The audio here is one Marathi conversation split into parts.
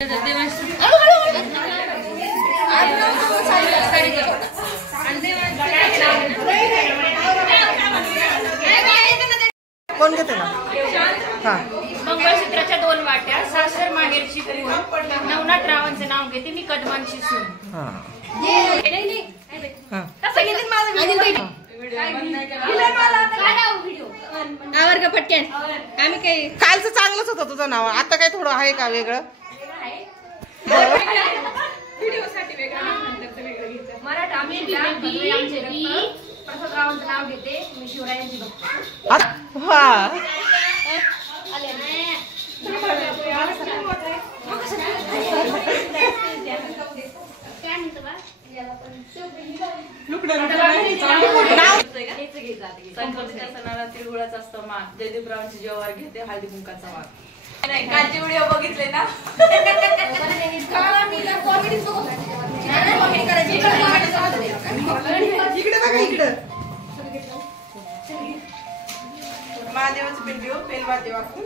कोण घेते ना? हा, मंगळसूत्राच्या 2 वाट्या, सासर माहेरची फूल, नवनाथ रावांचं नाव घेते मी, कदमांची सून. आवर पटकन. आम्ही काही कालचं चांगलंच होतं तुझं नाव, आता काय थोडं आहे का वेगळं? मराठा रावांचं नाव घेते मी, शिवरायांची भक्त. संक्रांतीच्या सणाला तिळगुळाचा असतो मान, जयदीपरावांची जेवार घेते, हळदी कुंकाचा मान. नाही, कालचे व्हिडिओ बघितले ना? महादेवाची पिंडी हो, पेलवाते वाकून.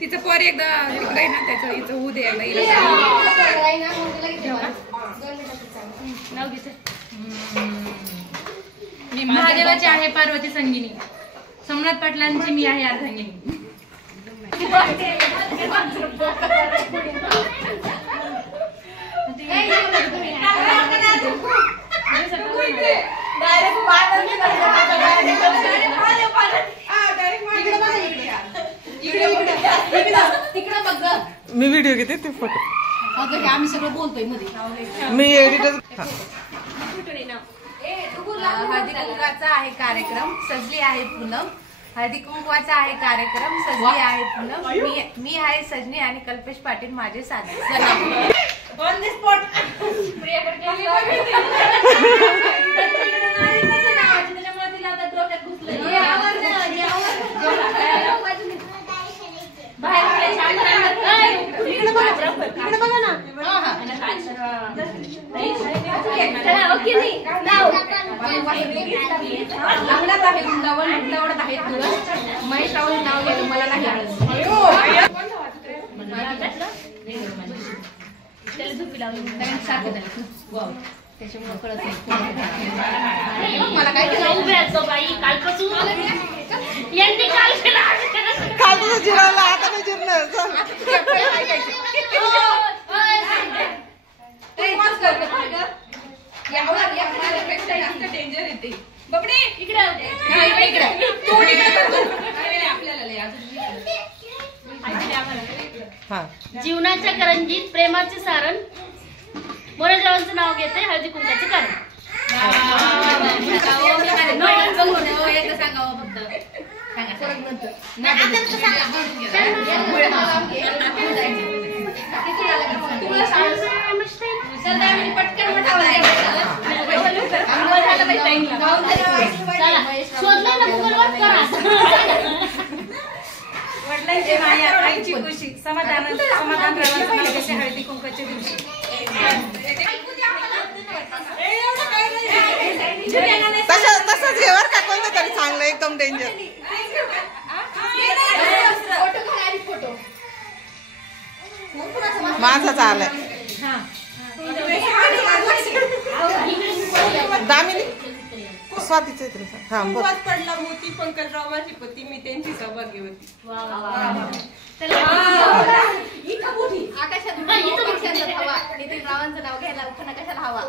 तिचं पोर एकदा तिकडे ना, त्याचं इथं होऊ दे एकदा. मी महादेवाची आहे पार्वती संगिनी, सोमनाथ पाटलांची मी आहे अर्धांगिनी. मी व्हिडिओ घेते ते फोटो. आम्ही सगळं बोलतोय मध्ये. मी एडिटर. हळदी कुंकवाचा आहे कार्यक्रम, सजली आहे पूनम. हळदी कुंकवाचा आहे कार्यक्रम, सजली आहे पूनम. मी आहे सजनी आणि कल्पेश पाटील माझे साथी. On the spot. Mahesh Raval नाव घेतलं, मला नाही त्याच्यामुळे कळत नाही मला काय काल तुझं जिरवलं, आता नाही जिरणार. डेंजर येते. जीवनाच्या करंजीत प्रेमाचे सारण, मोराजावांचं नाव घेते, हळदी कुंकाचे कारण. वडिलांची माया, आईची खुशी, समाधान रावांचं हळदी कुंकाच्या दिवशी. तसंच घेवर का, कोणतं तरी चांगलं एकदम डेंजर. माझाच आलाय दामिनी स्वातीचे. हा, पडला मोती पंकजराव माझी पती, मी त्यांची सौभाग्यवती. आकाशात रावांचं नाव घ्यायला कशाला हवा.